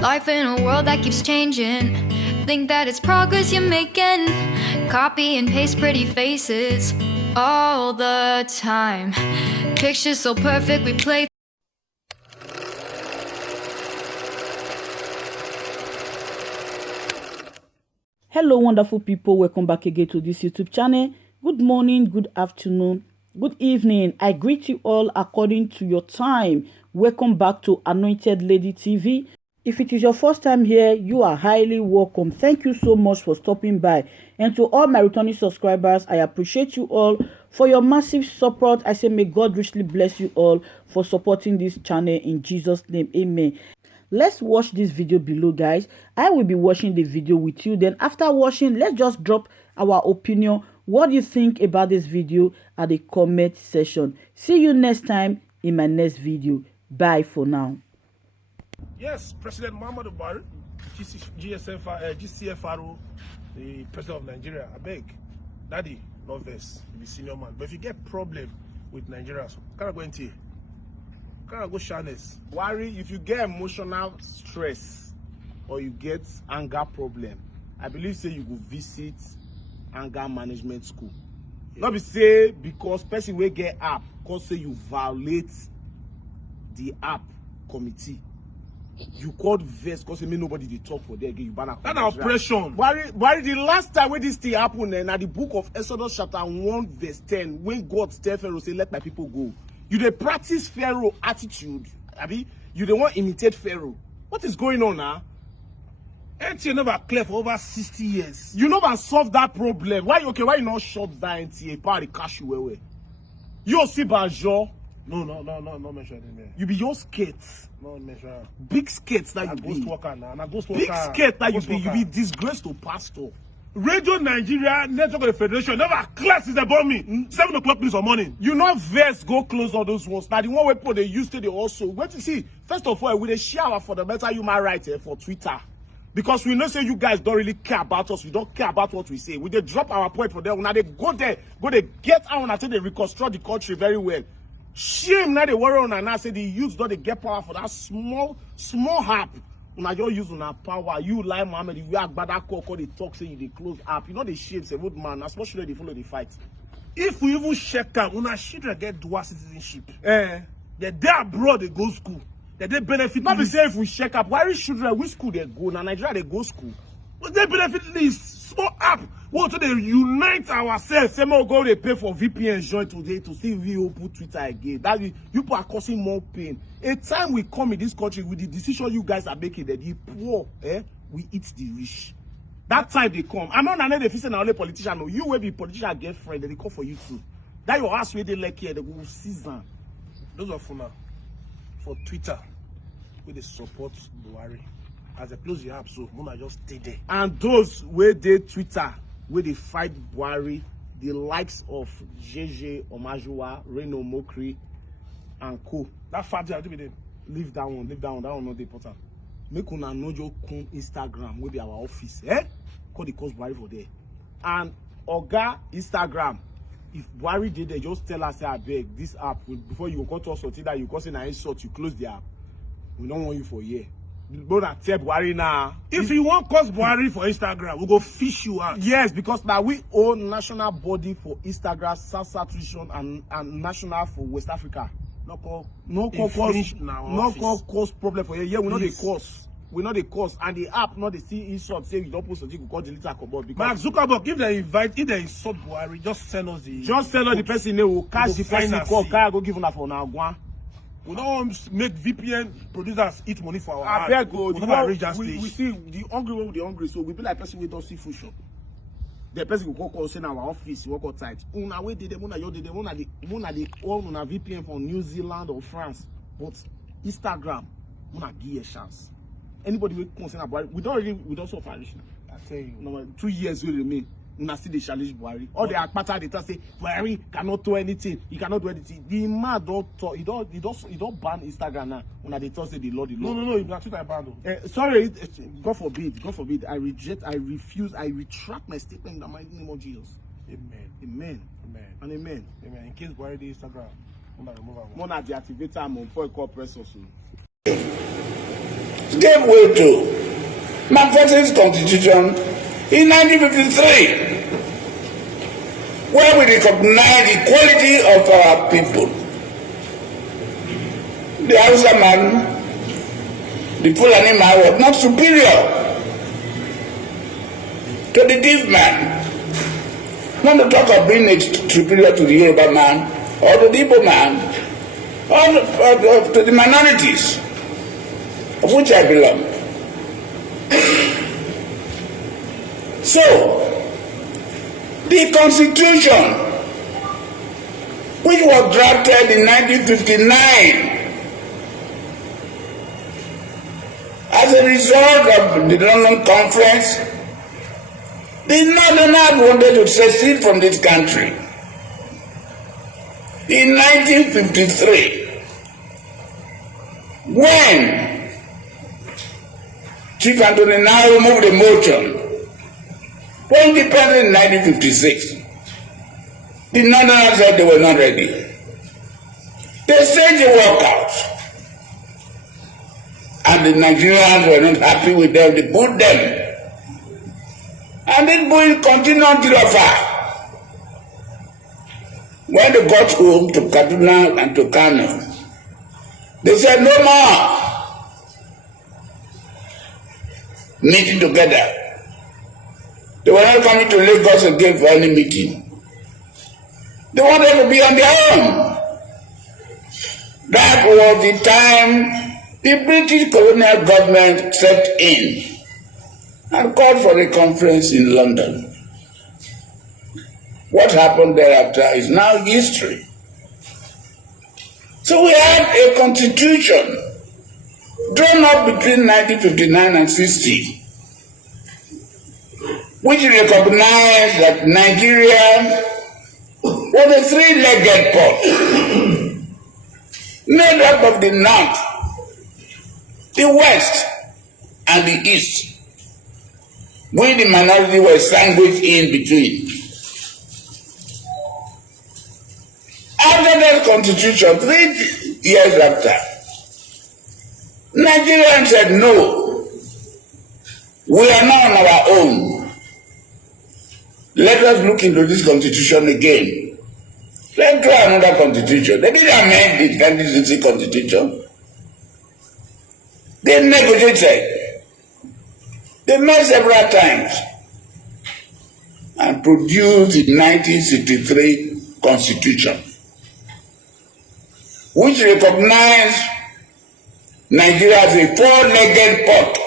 Life in a world that keeps changing. Think that it's progress you're making. Copy and paste pretty faces all the time. Pictures so perfect we play. Hello wonderful people, welcome back again to this YouTube channel. Good morning, good afternoon, good evening. I greet you all according to your time. Welcome back to Anointed Lady TV. If it is your first time here, you are highly welcome. Thank you so much for stopping by. And to all my returning subscribers, I appreciate you all for your massive support. I say may God richly bless you all for supporting this channel in Jesus' name. Amen. Let's watch this video below, guys. I will be watching the video with you. Then after watching, let's just drop our opinion. What do you think about this video at the comment section? See you next time in my next video. Bye for now. Yes, President Muhammad Buhari, GCFRO, the President of Nigeria, I beg, Daddy, not this, the senior man. But if you get problem with Nigerians, can't go into can't go sharness. Worry, if you get emotional stress or you get anger problem, I believe say you go visit anger management school. Yeah. Not be say because person will get app, cause say you violate the app committee. You called verse because me nobody they talk for there again. You ban that oppression. Worry, the last time when this thing happened, and at the book of Exodus chapter 1 verse 10, when God tell Pharaoh say, "Let my people go," you dey practice Pharaoh attitude. Abi, you don't want imitate Pharaoh. What is going on now? NTA never clear for over 60 years. You never solve that problem. Why you not shut that NTA? Part the cash you away. You see Banjo. No mention in there. You be your skates. No mention. Big skates that you be. Ghost worker now. Big skate that you be. You be disgrace to pastor. Radio Nigeria, Network of the Federation, never class is about me. 7 o'clock this morning. You know verse go close all those ones. Now the one way people they used to they also. Wait to see. First of all, we they share our fundamental human rights for Twitter. Because we know say you guys don't really care about us. We don't care about what we say. We they drop our point for them. Now they go there, they get out until they reconstruct the country very well. Shame now they worry on and now say the youths don't they get power for that small app. Now you use on our power. You lie, Mohammed. You act bad. That call they talk say you they close app. You know they shame say good man. As much as they follow the fight. If we even check out, when our children get dual citizenship, they're there abroad. They go school. They benefit. Not be say if we check up. Why is children which school they go? Now Nigeria they go school. But they benefit list small app. What so they unite ourselves? Say more go they pay for VPN join today to see if we open Twitter again. That you people are causing more pain. A time we come in this country with the decision you guys are making that the poor, we eat the rich. That time they come. I'm not an efficient only politician. No, you will be politician get friend. They come for you too. That your ass where they like here, they will season. Those are for Twitter, where they support Buhari. As they close the app, so Mona just stay there. And those where they Twitter, where they fight Buhari, the likes of JJ Omajua, Reno Mokri, and co. That fact I do with them. Leave that one, that one not the important. Make una know your Instagram, will be our office, call the cost Buhari for there. And Oga Instagram, if Buhari did they just tell us, I beg this app before you go to us something that you go say na insult, you close the app. We don't want you for a year. Tell Buhari now. If you want cause Buhari for Instagram, we'll go fish you out. Yes, because now we own national body for Instagram, South Region, and national for West Africa. No cause problem for you. Yeah, we know the cause. We know the cause, and the app not the see insult say you don't post something, you call delete account because Mark Zuckerberg, if they insult Buhari, just send us the person they will catch the person call go give una for now one. We don't make VPN producers eat money for our I beg go. We see the hungry one with the hungry, so we be like person we don't see food shop. The person will call say our office, work outside. Una we did them, una the all una VPN from New Zealand or France, but Instagram, una give a chance. Anybody will concern about we don't suffer. I tell you, no, 2 years will remain. Una see the challenge Buhari. All the Akpata they say Buhari cannot do anything. He cannot do anything. The man don't talk. He don't ban Instagram now. Una they talk say the law. No. That's what I banned. Sorry, God forbid. I reject. I refuse. I retract my statement in the mighty name of Jesus. Amen. And amen. In case Buhari the Instagram, I'm gonna remove him. Mona deactivate him before I call press also. gave way to McPherson's Constitution in 1953, where we recognize the quality of our people. The Hausa man, the Fulani man was not superior to the Div man. Not to talk of being superior to the Yoruba man or to the Igbo man or to the minorities of which I belong. So, the Constitution, which was drafted in 1959 as a result of the London Conference, the Northerners wanted to secede from this country. In 1953, when Chief Anthony Naro moved a motion for independence in 1956, the Northerners said they were not ready. They staged a walkout, and the Nigerians were not happy with them. They booed them. And this bullying continued until afar. When they got home to Kaduna and to Kano, they said no more meeting together. They were not coming to Lagos again for any meeting. They wanted to be on their own. That was the time the British colonial government stepped in and called for a conference in London. What happened thereafter is now history. So we had a constitution drawn up between 1959 and 60, which recognized that Nigeria was a three-legged pot, made up of the north, the west, and the east. We, the minority, were sandwiched in between. After that constitution, 3 years after, Nigerians said, no, we are not on our own. Let us look into this constitution again. Let's try another constitution. They didn't amend the 1960 constitution. They negotiated. They met several times and produced the 1963 Constitution, which recognized Nigeria as a four-legged pot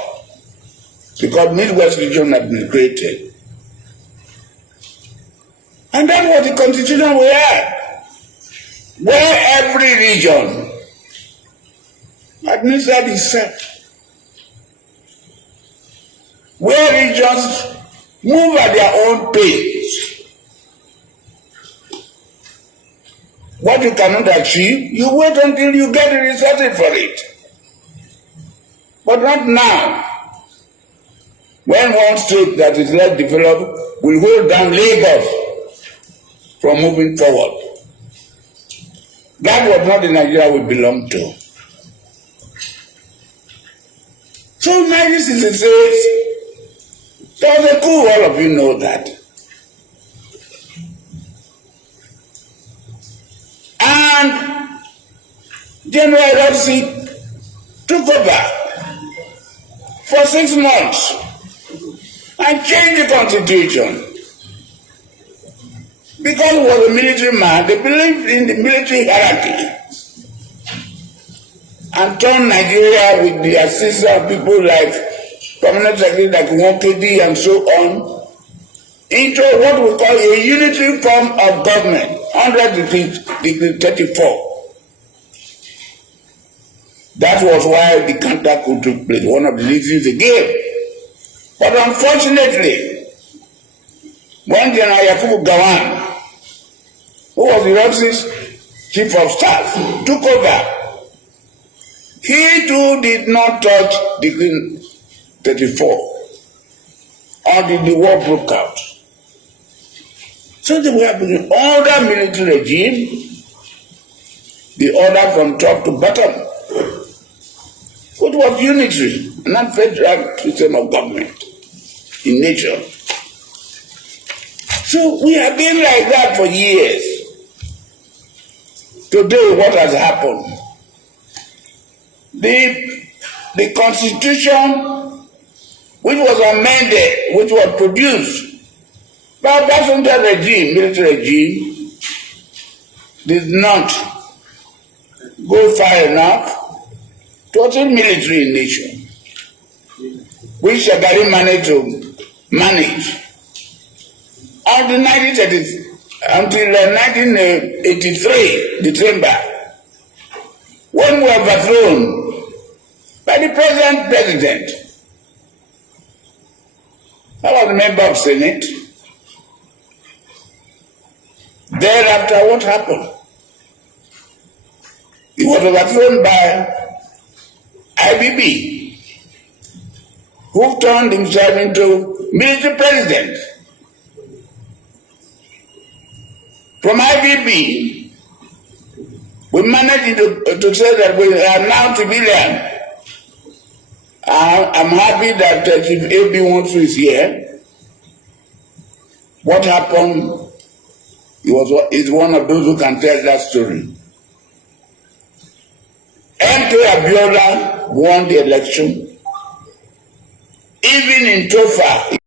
because Midwest region had been created. And that was the Constitution we had, where every region administered itself, where regions move at their own pace. What you cannot achieve, you wait until you get the resources for it. But not now. When one state that is less developed will hold down Lagos from moving forward. That was not the Nigeria we belong to. So 1966, there was a coup, all of you know that. And General Àťtàćkèď took over for 6 months and changed the constitution. Because he was a military man, they believed in the military hierarchy and turned Nigeria with the assistance of people like Permanent Secretary like Nwokedi and so on into what we call a unitary form of government under Decree 34. That was why the counter coup took place, one of the reasons they gave. But unfortunately, when General Yakubu Gowon, who was the Roxy's chief of staff, took over, he too did not touch Decree 34 until the war broke out. So they were having order military regime, the order from top to bottom, which was unitary. not federal system of government in nature. So we have been like that for years. Today, what has happened? The constitution, which was amended, which was produced by Obasanjo regime, military regime, did not go far enough towards a military in nature, which Shagari managed to manage until 1983, December, when we were overthrown by the present president. I was a member of Senate. Thereafter, what happened? He was overthrown by IBB, who turned himself into military president. From IBB, we managed to say that we are now civilian. I'm happy that Chief AB12 is here. What happened? He's one of those who can tell that story. MK Abiola won the election. Even in Tofa,